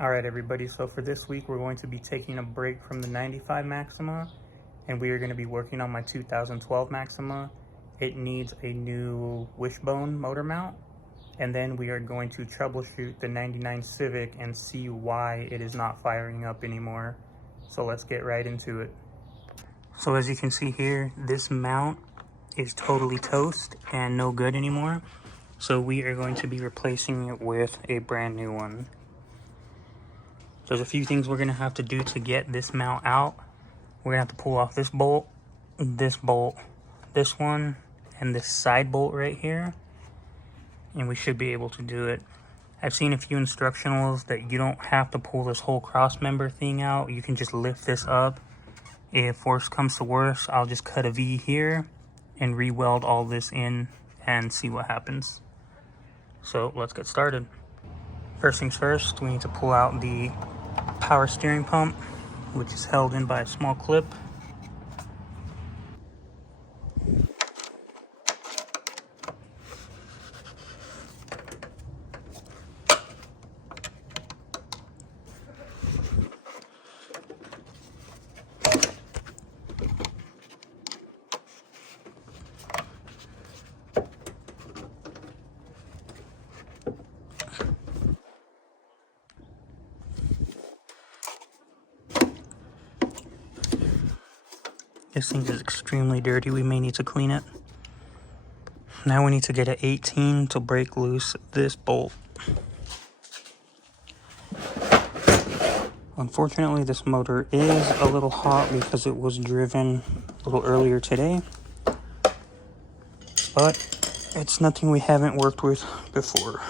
All right, everybody, so for this week, we're going to be taking a break from the 95 Maxima, and we are going to be working on my 2012 Maxima. It needs a new Wishbone motor mount, and then we are going to troubleshoot the 99 Civic and see why it is not firing up anymore. So let's get right into it. So as you can see here, this mount is totally toast and no good anymore. So we are going to be replacing it with a brand new one. There's a few things we're going to have to do to get this mount out. We're going to have to pull off this bolt, this one, and this side bolt right here. And we should be able to do it. I've seen a few instructionals that you don't have to pull this whole cross member thing out. You can just lift this up. If worse comes to worse, I'll just cut a V here and re-weld all this in and see what happens. So let's get started. First things first, we need to pull out the power steering pump, which is held in by a small clip. This thing is extremely dirty. We may need to clean it. Now we need to get an 18 to break loose this bolt. Unfortunately, this motor is a little hot because it was driven a little earlier today. But it's nothing we haven't worked with before.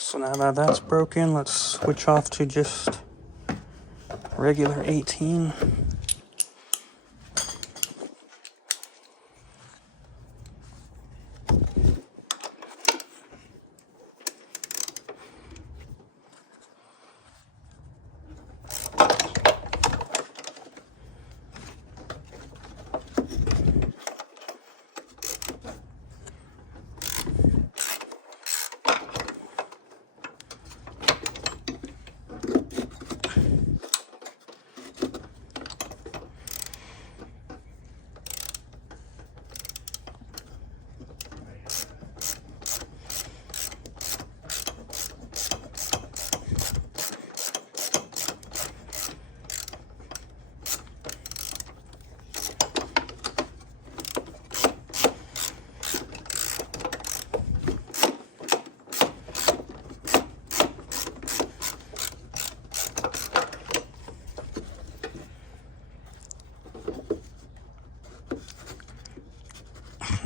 So now that that's broken, let's switch off to just regular 18.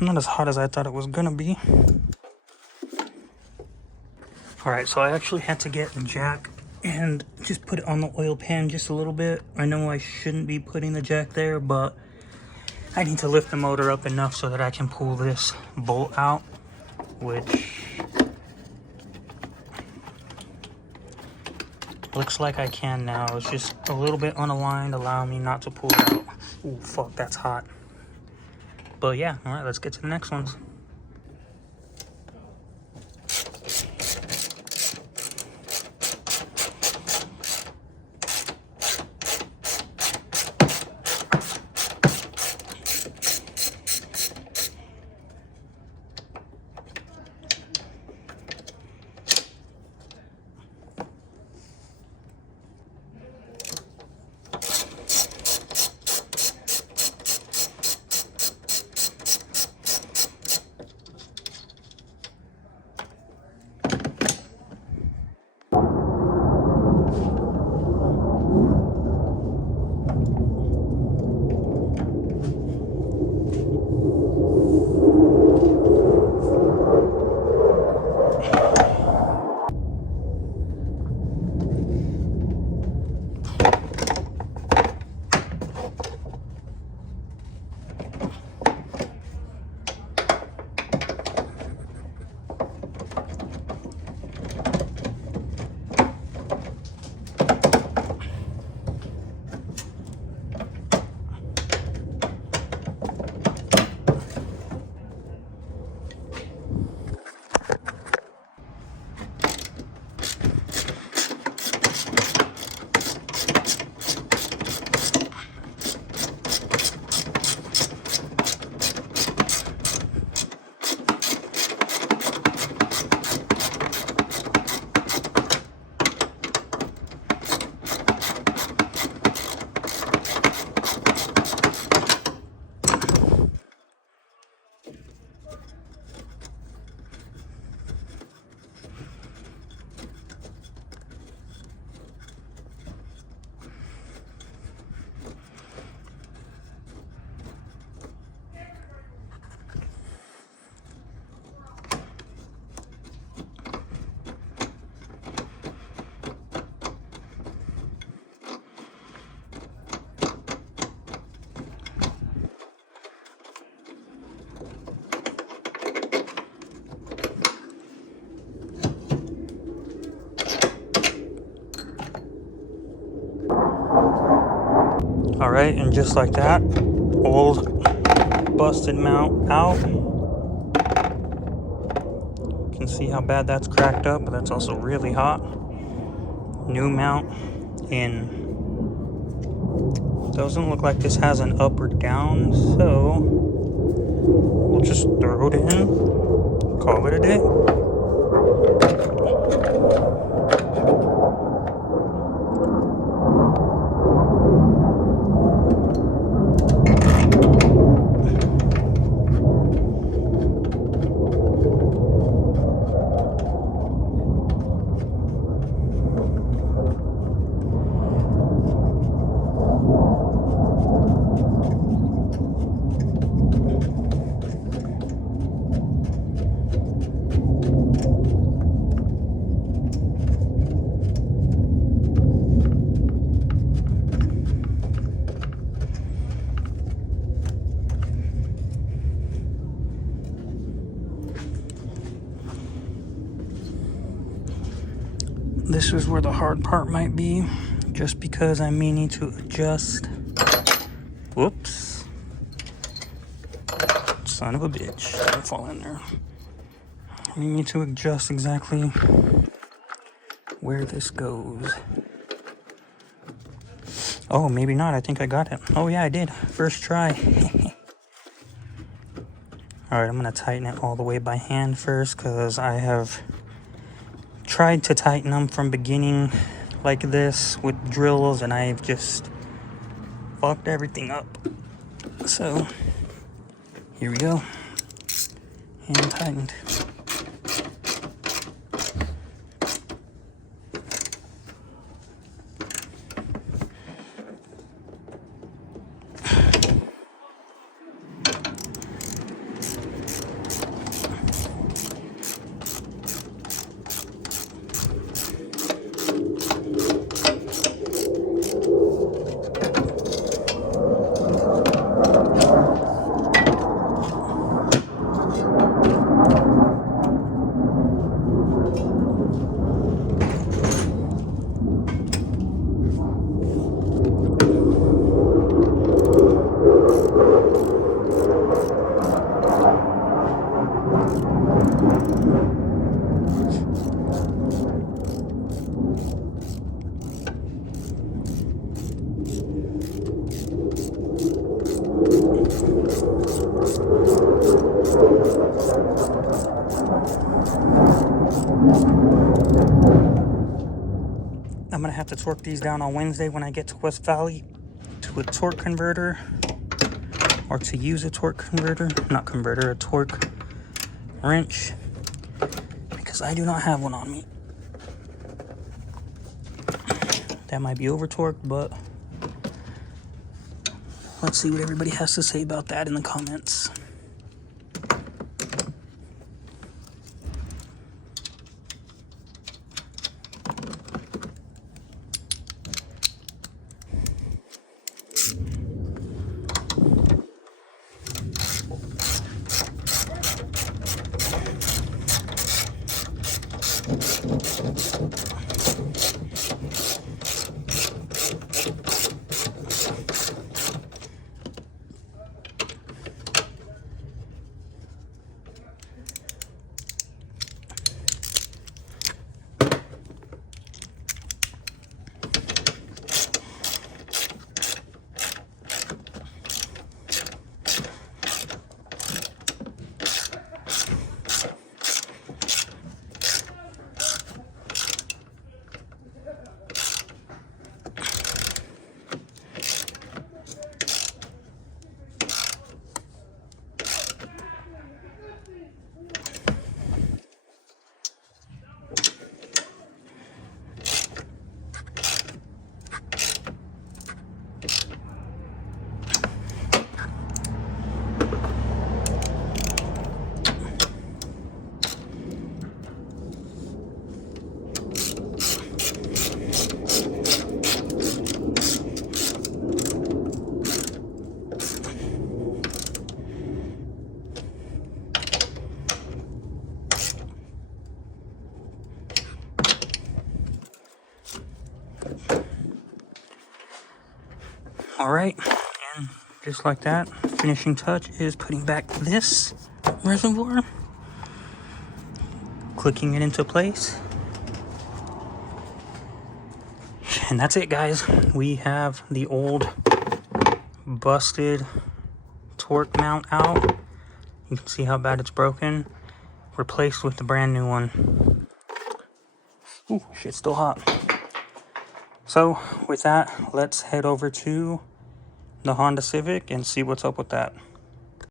Not as hot as I thought it was gonna be. Alright, so I actually had to get the jack and just put it on the oil pan just a little bit. I know I shouldn't be putting the jack there, but I need to lift the motor up enough so that I can pull this bolt out, which looks like I can now. It's just a little bit unaligned, allowing me not to pull it out. Ooh, fuck, that's hot. But yeah, all right, let's get to the next ones. All right, and just like that, old busted mount out. You can see how bad that's cracked up, but that's also really hot. New mount in. Doesn't look like this has an up or down, so we'll just throw it in, call it a day. This is where the hard part might be, just because I'm meaning to adjust. Whoops. Son of a bitch. Don't fall in there. I need to adjust exactly where this goes. Oh, maybe not. I think I got it. Oh, yeah, I did. First try. Alright, I'm going to tighten it all the way by hand first, because I have tried to tighten them from beginning like this with drills, and I've just fucked everything up. So here we go, hand tightened. I'm gonna have to torque these down on Wednesday when I get to West Valley to a torque converter, or to use a torque converter, not converter, a torque wrench, because I do not have one on me. That might be over torqued, but let's see what everybody has to say about that in the comments. All right, and just like that, finishing touch is putting back this reservoir, clicking it into place. And that's it, guys. We have the old busted torque mount out. You can see how bad it's broken. Replaced with the brand new one. Ooh, shit's still hot. So with that, let's head over to the Honda Civic and see what's up with that.